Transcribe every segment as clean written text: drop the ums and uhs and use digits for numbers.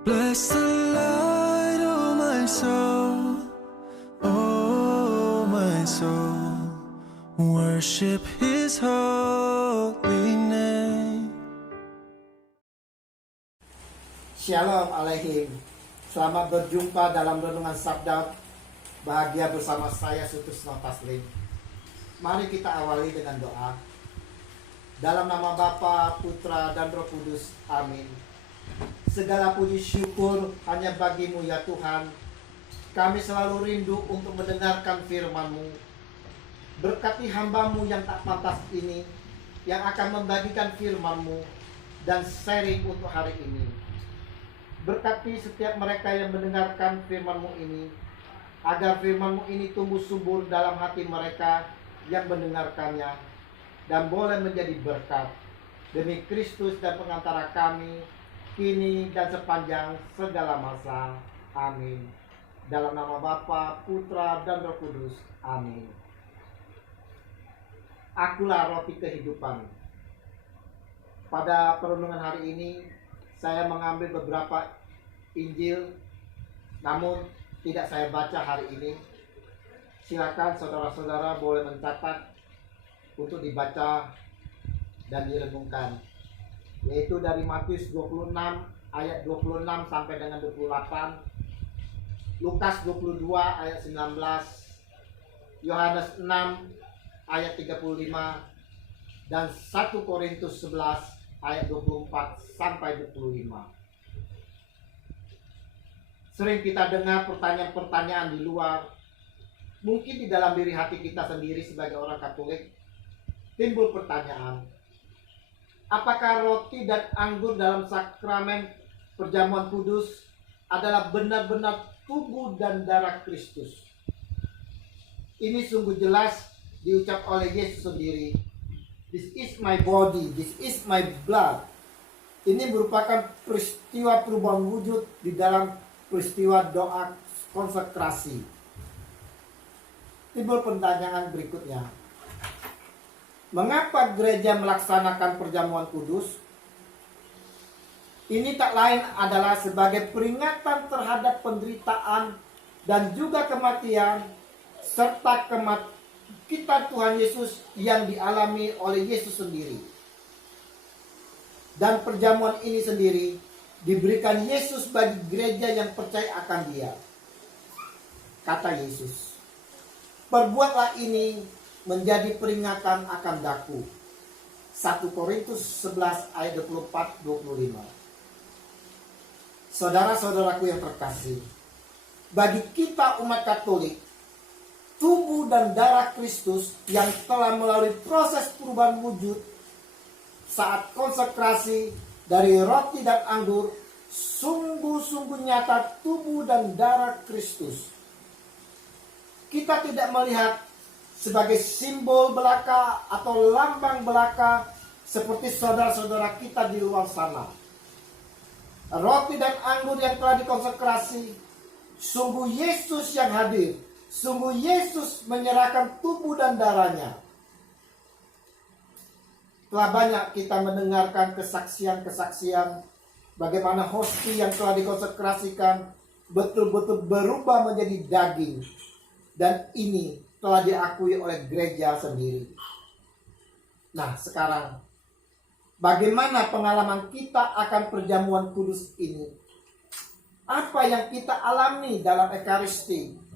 Bless the Lord, oh my soul, worship His holy name. Shalom Aleihim. Selamat berjumpa dalam renungan sabda bahagia bersama saya Sutisno Taslim. Mari kita awali dengan doa. Dalam nama Bapa, Putra, dan Roh Kudus. Amin. Segala puji syukur hanya bagi-Mu ya Tuhan. Kami selalu rindu untuk mendengarkan firman-Mu. Berkati hamba-Mu yang tak pantas ini, yang akan membagikan firman-Mu dan sharing untuk hari ini. Berkati setiap mereka yang mendengarkan firman-Mu ini, agar firman-Mu ini tumbuh subur dalam hati mereka yang mendengarkannya, dan boleh menjadi berkat. Demi Kristus dan pengantara kami, kini dan sepanjang segala masa. Amin. Dalam nama Bapa, Putra, dan Roh Kudus. Amin. Akulah roti kehidupan. Pada perenungan hari ini, saya mengambil beberapa Injil, namun tidak saya baca hari ini. Silakan saudara-saudara boleh mencatat untuk dibaca dan direnungkan, yaitu dari Matius 26 ayat 26 sampai dengan 28, Lukas 22 ayat 19, Yohanes 6 ayat 35, dan 1 Korintus 11 ayat 24 sampai 25. Sering kita dengar pertanyaan-pertanyaan di luar, mungkin di dalam diri hati kita sendiri sebagai orang Katolik timbul pertanyaan, apakah roti dan anggur dalam sakramen perjamuan kudus adalah benar-benar tubuh dan darah Kristus? Ini sungguh jelas diucap oleh Yesus sendiri. This is my body, this is my blood. Ini merupakan peristiwa perubahan wujud di dalam peristiwa doa konsekrasi. Timbul pertanyaan berikutnya, mengapa gereja melaksanakan perjamuan kudus? Ini tak lain adalah sebagai peringatan terhadap penderitaan dan juga kematian serta kebangkitan Tuhan Yesus yang dialami oleh Yesus sendiri. Dan perjamuan ini sendiri diberikan Yesus bagi gereja yang percaya akan Dia. Kata Yesus, perbuatlah ini menjadi peringatan akan daku. 1 Korintus 11 ayat 24-25. Saudara-saudaraku yang terkasih, bagi kita umat Katolik, tubuh dan darah Kristus yang telah melalui proses perubahan wujud saat konsekrasi dari roti dan anggur, sungguh-sungguh nyata tubuh dan darah Kristus. Kita tidak melihat sebagai simbol belaka atau lambang belaka seperti saudara-saudara kita di luar sana. Roti dan anggur yang telah dikonsekrasi, sungguh Yesus yang hadir. Sungguh Yesus menyerahkan tubuh dan darahnya. Telah banyak kita mendengarkan kesaksian-kesaksian bagaimana hostia yang telah dikonsekrasikan betul-betul berubah menjadi daging. Dan ini telah diakui oleh gereja sendiri. Nah, sekarang bagaimana pengalaman kita akan perjamuan kudus ini? Apa yang kita alami dalam Ekaristi?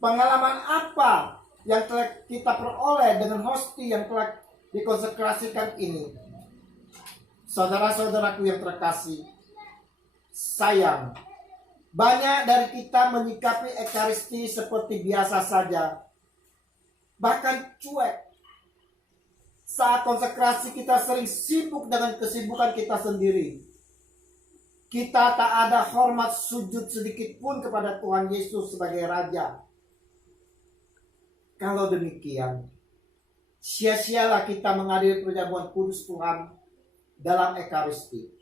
Pengalaman apa yang telah kita peroleh dengan hostia yang telah dikonsekrasikan ini? Saudara-saudaraku yang terkasih, sayang, banyak dari kita menyikapi Ekaristi seperti biasa saja, bahkan cuek. Saat konsekrasi kita sering sibuk dengan kesibukan kita sendiri. Kita tak ada hormat sujud sedikit pun kepada Tuhan Yesus sebagai Raja. Kalau demikian, sia-sialah kita menghadiri perjamuan kudus Tuhan dalam Ekaristi.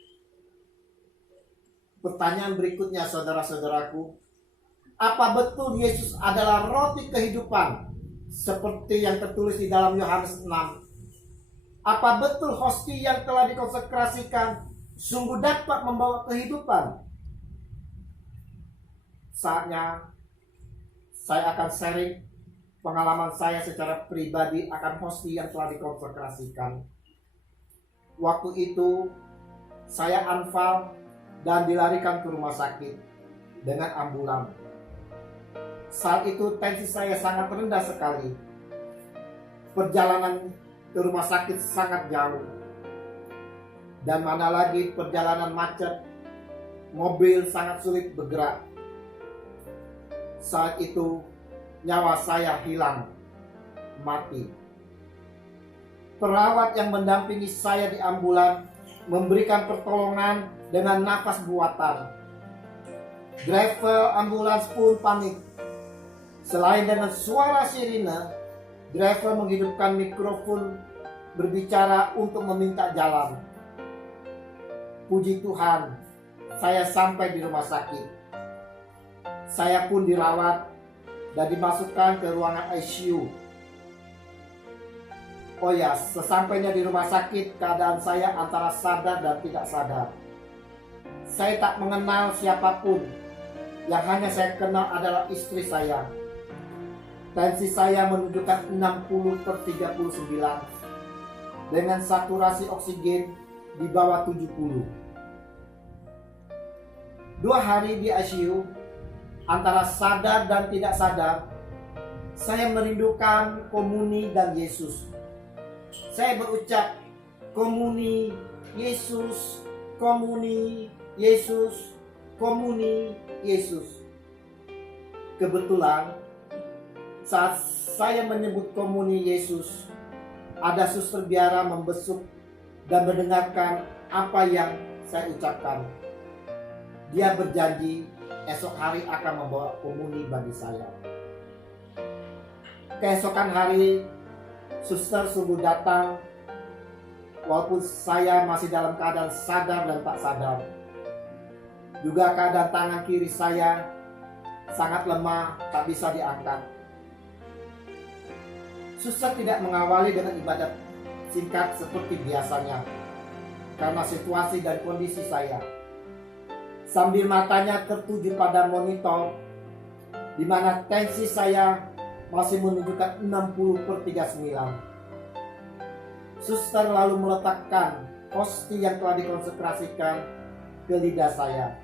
Pertanyaan berikutnya, saudara-saudaraku, apa betul Yesus adalah roti kehidupan seperti yang tertulis di dalam Yohanes 6? Apa betul hostia yang telah dikonsekrasikan sungguh dapat membawa kehidupan? saatnya saya akan sharing pengalaman saya secara pribadi akan hostia yang telah dikonsekrasikan. Waktu itu saya anfal dan dilarikan ke rumah sakit dengan ambulan. Saat itu tensi saya sangat rendah sekali. Perjalanan ke rumah sakit sangat jauh. Dan mana lagi perjalanan macet, mobil sangat sulit bergerak. Saat itu nyawa saya hilang, mati. Perawat yang mendampingi saya di ambulan memberikan pertolongan dengan nafas buatan. Driver ambulans pun panik. Selain dengan suara sirine, driver menghidupkan mikrofon berbicara untuk meminta jalan. Puji Tuhan, saya sampai di rumah sakit. Saya pun dirawat dan dimasukkan ke ruangan ICU. Oh ya, sesampainya di rumah sakit, keadaan saya antara sadar dan tidak sadar. Saya tak mengenal siapapun. Yang hanya saya kenal adalah istri saya. Tensi saya menunjukkan 60/39 dengan saturasi oksigen di bawah 70. 2 hari di ICU, antara sadar dan tidak sadar, saya merindukan komuni dan Yesus. Saya berucap, komuni Yesus, komuni Yesus, komuni Yesus. Kebetulan saat saya menyebut komuni Yesus, ada suster biara membesuk dan mendengarkan apa yang saya ucapkan. Dia berjanji esok hari akan membawa komuni bagi saya. Keesokan hari, suster sungguh datang, walaupun saya masih dalam keadaan sadar dan tak sadar. Juga keadaan tangan kiri saya sangat lemah, tak bisa diangkat. Suster tidak mengawali dengan ibadat singkat seperti biasanya, karena situasi dan kondisi saya. Sambil matanya tertuju pada monitor, di mana tensi saya masih menunjukkan 60/39. Suster lalu meletakkan hosti yang telah dikonsekrasikan ke lidah saya.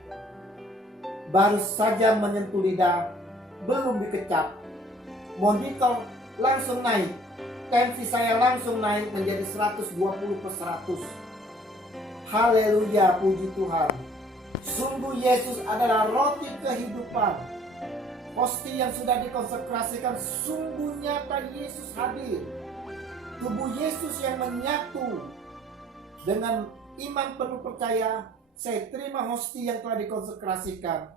Baru saja menyentuh lidah, belum dikecap, monitor langsung naik. Tensi saya langsung naik menjadi 120/100. Haleluya, puji Tuhan. Sungguh Yesus adalah roti kehidupan. Hosti yang sudah dikonsekrasikan, sungguh nyata Yesus hadir. Tubuh Yesus yang menyatu. Dengan iman penuh percaya, saya terima hosti yang telah dikonsekrasikan.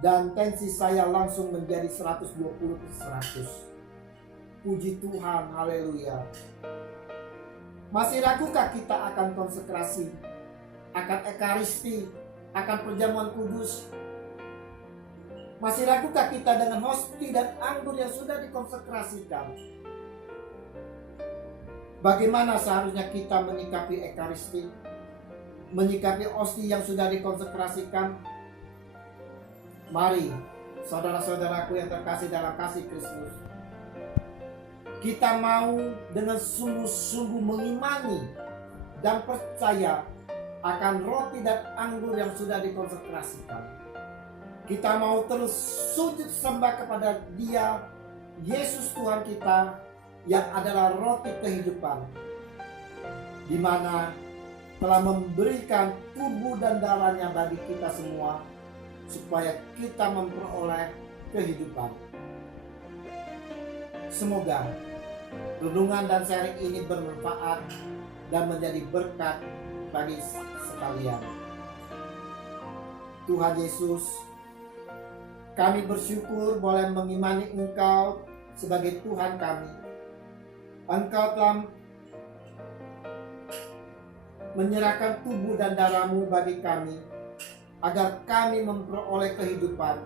Dan tensi saya langsung menjadi 120/100. Puji Tuhan, haleluya. Masih ragukah kita akan konsekrasi, akan ekaristi, akan perjamuan kudus? Masih ragukah kita dengan hosti dan anggur yang sudah dikonsekrasikan? Bagaimana seharusnya kita menyikapi ekaristi, menyikapi hosti yang sudah dikonsekrasikan? Mari, saudara-saudaraku yang terkasih dalam kasih Kristus, kita mau dengan sungguh-sungguh mengimani dan percaya akan roti dan anggur yang sudah dikonsekrasikan. Kita mau terus sujud sembah kepada Dia, Yesus Tuhan kita, yang adalah roti kehidupan, di mana telah memberikan tubuh dan darahnya bagi kita semua, supaya kita memperoleh kehidupan. Semoga renungan dan sharing ini bermanfaat dan menjadi berkat bagi sekalian. Tuhan Yesus, kami bersyukur boleh mengimani Engkau sebagai Tuhan kami. Engkau telah menyerahkan tubuh dan darah-Mu bagi kami, agar kami memperoleh kehidupan.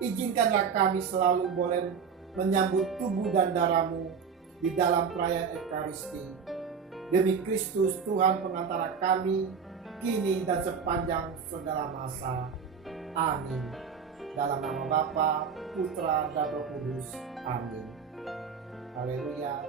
Izinkanlah kami selalu boleh menyambut tubuh dan darah-Mu di dalam perayaan Ekaristi. Demi Kristus Tuhan pengantara kami, kini dan sepanjang segala masa. Amin. Dalam nama Bapa, Putra, dan Roh Kudus. Amin. Haleluya.